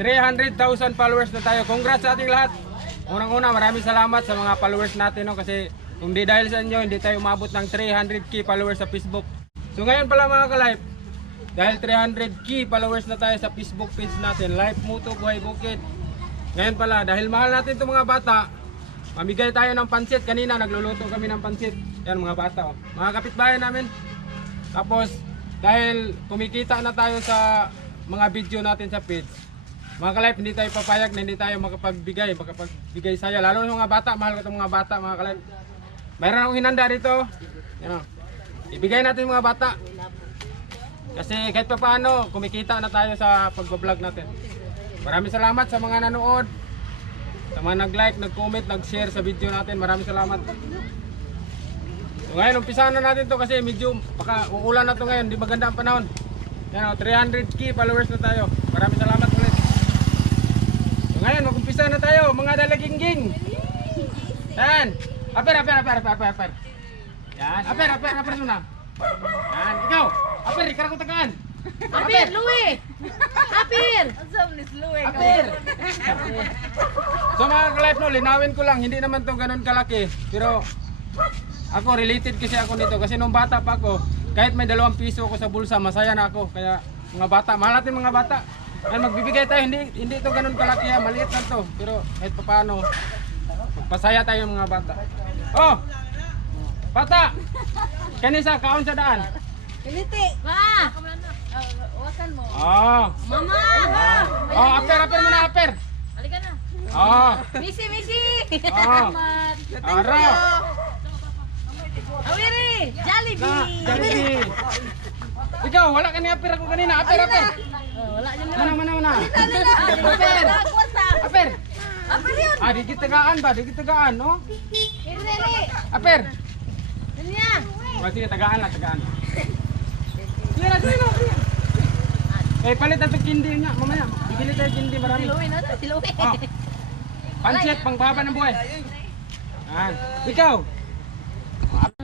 300,000 followers na tayo. Congrats sa ating lahat. Unang-una, maraming salamat sa mga followers natin, no? Kasi kung di dahil sa inyo, hindi tayo umabot ng 300k followers sa Facebook. So ngayon pala mga ka-live, dahil 300k followers na tayo sa Facebook page natin, Life Moto Buhay Bukid. Ngayon pala, dahil mahal natin itong mga bata, mamigay tayo ng pansit. Kanina nagluluto kami ng pansit. Yan mga bata, oh. Mga kapitbahay namin. Tapos dahil kumikita na tayo sa mga video natin sa page, mga ka-live, hindi tayo papayag na hindi tayo makapagbigay saya. Lalo ng mga bata, mahal ko itong mga bata mga ka-live. Mayroon akong hinanda dito. Yan, oh. Ibigay natin mga bata. Kasi kahit pa paano, kumikita na tayo sa pagbablog natin. Maraming salamat sa mga nanood, sa mga nag-like, nag-comment, nag-share sa video natin. Maraming salamat. So ngayon, umpisahan na natin to kasi medyo baka uulan na to ngayon, di maganda ang panahon. Yan, 300k followers na tayo. Maraming salamat ulit. So ngayon, mag-umpisa na tayo, mga dalagingging. Yan. Aper. Yan, aper muna. Yan, ikaw. Aper, ikaw ko tagaan. Apir, Louie! Apir! Aper. So mga ka-live, no, linawin ko lang, hindi naman to ganun kalaki. Pero ako, related kasi ako nito. Kasi nung bata pa ako, kahit may 2 piso ako sa bulsa, masaya na ako. Kaya mga bata, mahal natin mga bata. Kaya magbibigay tayo, hindi ito ganun kalaki, ha, maliit lang to. Pero kahit pa paano, magpasaya tayo mga bata. Oh! Bata! Kanisa, kaon sa daan. Piliti! Ma! Wakan mo. Oh! Mama! Oh, aper muna, aper! Halika na. Oh! Misi! Oh! Ara! Awiri! Jollibee! Jollibee! Ikaw, wala ka ni aper ako kanina. Aper! Wala niyo na. Mana? Aper! Aper! Apir yun! Ah, di kita gaan ba? Di kita gaan, no? Hindi! Aper! Kanya! Oh, sige, tagaan lang. Sige na. Eh, palit natin kindi nga, mamaya. Bibili tayo kindi, marami. Siluwi! Oh. Pansit, pangbaba ng buhay. Yan. Ikaw!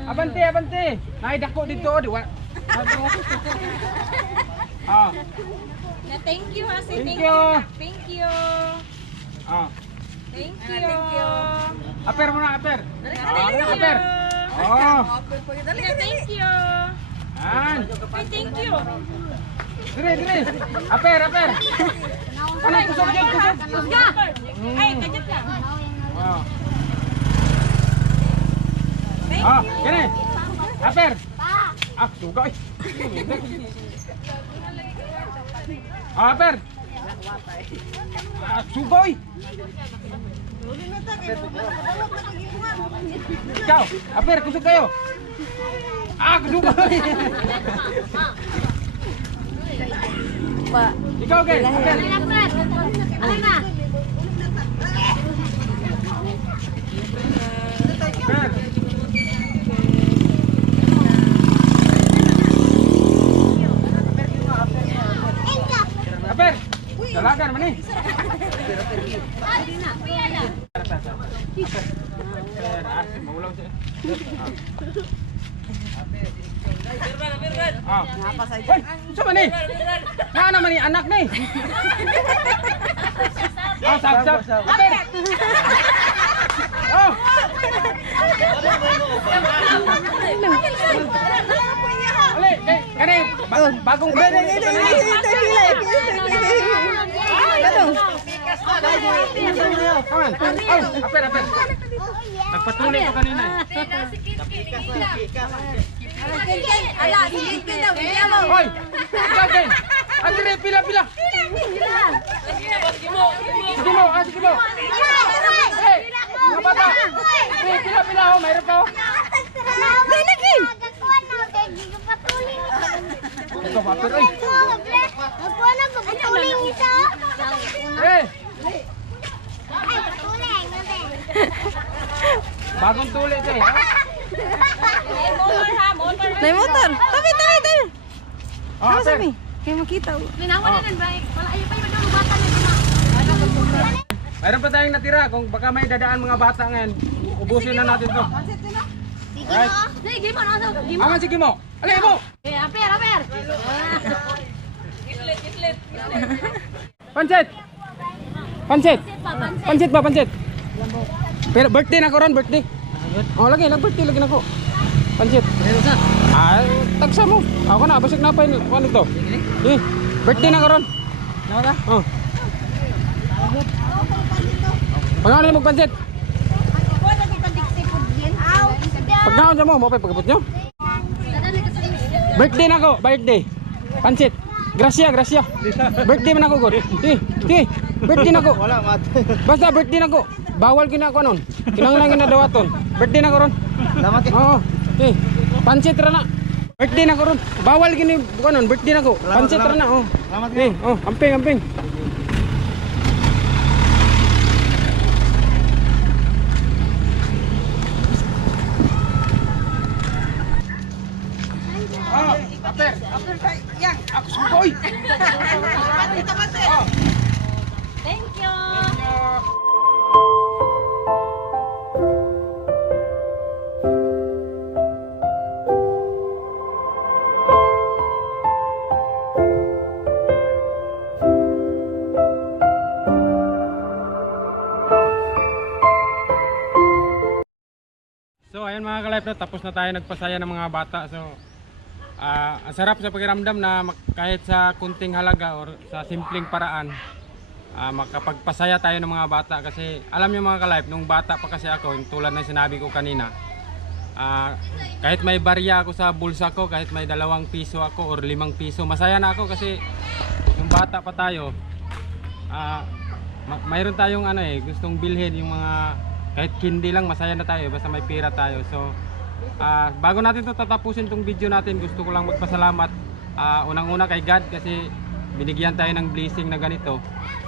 Abante! Naidako dito, di ba? Oh. Thank you, ha? Say Thank you. Thank you! Oh. Thank you! Aper muna, aper. Thank you! Aper. Oh. Thank you! Yan. Thank you! Dire. Aper. Ano, kusog dyan, kusog. Kusga! Ay, kajat lang! Oh. Thank Ah, you! gini. Aper. Ah, sugay. Ah, aper. Ah, sugay. Ikaw, aper, kusog kayo. Ah, sugay. Ikaw, Gay. Aper. Alay na! Aper. Aper. Dalagan man eh. Maulaw siya. Ah. Hoy, sama ni. Na naman ni anak ni. Ah, sab. Aper. Oh. Ali, kani bagong Aper. Nagpatuloy ko kanina. Ala, sige daw, bigyan mo. Hoy! Ikaw, Ken! Andre, pila! Sige mo! Hey! Mga bata! Hey, pila, oh! Mayroon ka, oh! Dahil lagi! Ikaw, Aper, ay! Hey! Bagong tuloy ito, eh, ha? May motor! Tabi! Oh, Aper! Kaya makita. Minawa Oh. na nun ba? Wala ayaw pa yung bata na ito. Mayroon pa tayong natira. Kung baka may dadaan mga bata ngayon, ubusin na natin to. Right? Sige, gimo na. Gimo. Aman, sige mo! Alay mo! Aper! Pansit! Pansit. Pansit pa, pansit. Pansit ba, pansit? Pero birthday na ko ron, birthday. Oh, lagi birthday lagi na ko. Pansit. Ay, tagsa mo. Ako na, basig na pa yun. Ano ito? Eh, birthday na ko ron. Oh. Pagkakaon na magpansit. Pagkakaon mo, mo pa pagkabot nyo. Birthday na ko, birthday. Pansit. Gracia, gracia. Birthday man ako, God. Birthday na ko. Wala, mat. Basta birthday na ko. Bawal kina ako nun. Kinanglan na dawaton. Birthday na ko ron. Salamat eh. Oo. Pansit ra na. Birthday na ko ron. Bawal kini ko nun. Birthday na ko. Pansit ra na. Oh. Salamat Amping, amping. Thank you. So ayun mga ka-life, tapos na tayo nagpasaya ng mga bata. So ang sarap sa pakiramdam na kahit sa kunting halaga or sa simpleng paraan makapagpasaya tayo ng mga bata. Kasi alam niyo mga ka-life, nung bata pa kasi ako, yung tulad ng sinabi ko kanina, kahit may barya ako sa bulsa ko, kahit may 2 piso ako or 5 piso, masaya na ako. Kasi nung bata pa tayo, mayroon tayong gustong bilhin yung mga kahit hindi lang, masaya na tayo basta may pera tayo. So bago natin to tatapusin tong video natin, gusto ko lang magpasalamat unang-una kay God kasi binigyan tayo ng blessing na ganito.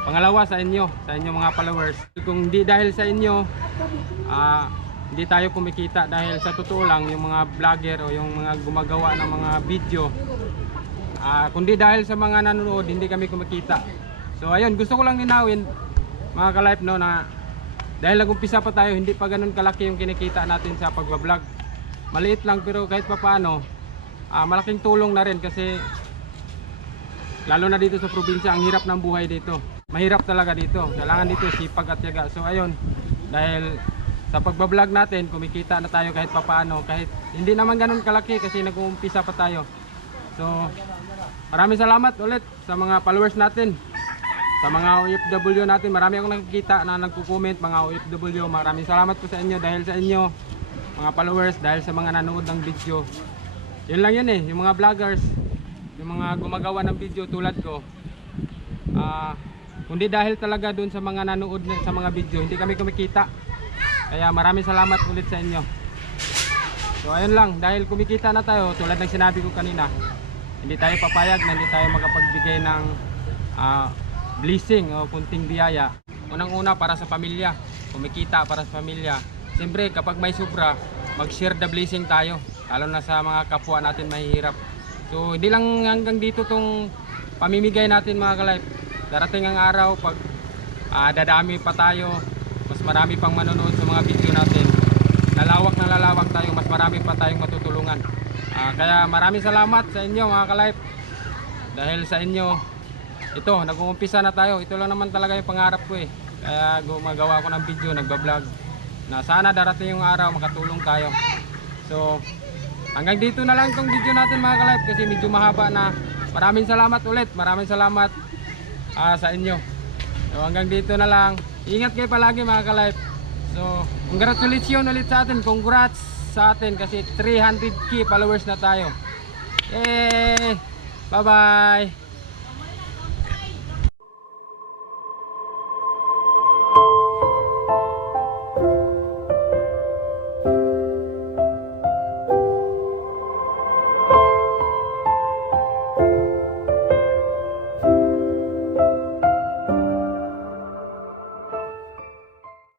Pangalawa sa inyo mga followers. Kung hindi dahil sa inyo, hindi tayo kumikita. Dahil sa totoo lang, yung mga vlogger o yung mga gumagawa ng mga video, kundi dahil sa mga nanonood, hindi kami kumikita. So ayun, gusto ko lang ninawin mga ka-life, no, na dahil nag-umpisa pa tayo, hindi pa ganun kalaki yung kinikita natin sa pagbablog. Maliit lang, pero kahit pa paano, malaking tulong na rin. Kasi lalo na dito sa probinsya, ang hirap ng buhay dito. Mahirap talaga dito, kailangan dito sipag at tiyaga. So ayun, dahil sa pagbablog natin, kumikita na tayo kahit pa paano. Kahit hindi naman ganun kalaki kasi nag-uumpisa pa tayo. So maraming salamat ulit sa mga followers natin, sa mga OFW natin. Marami akong nakikita na nagko-comment, mga OFW. Maraming salamat po sa inyo. Dahil sa inyo mga followers, dahil sa mga nanood ng video, yun lang yun yung mga vloggers, yung mga gumagawa ng video tulad ko, kundi dahil talaga dun sa mga nanood sa mga video, hindi kami kumikita. Kaya maraming salamat ulit sa inyo. So ayun lang, dahil kumikita na tayo, tulad ng sinabi ko kanina, hindi tayo papayag na hindi tayo makapagbigay ng blessing o kunting biyaya. Unang-una para sa pamilya, kumikita para sa pamilya. Siyempre kapag may sobra, mag-share the blessing tayo, lalo na sa mga kapwa natin mahihirap. So hindi lang hanggang dito tong pamimigay natin mga ka-life. Darating ang araw pag dadami pa tayo, mas marami pang manonood sa mga video natin, lalawak na lalawak tayo, mas marami pa tayong matutulungan. Kaya maraming salamat sa inyo mga ka-life. Dahil sa inyo, ito, nag-uumpisa na tayo. Ito lang naman talaga yung pangarap ko Kaya gumagawa ko ng video, nagbablog, na sana darating yung araw makatulong tayo. So hanggang dito na lang itong video natin mga ka-life, kasi medyo mahaba na. Maraming salamat ulit, maraming salamat sa inyo. So hanggang dito na lang. Ingat kayo palagi mga ka-life. So congratulations ulit sa atin, congrats sa atin kasi 300k followers na tayo. Yay! Bye bye!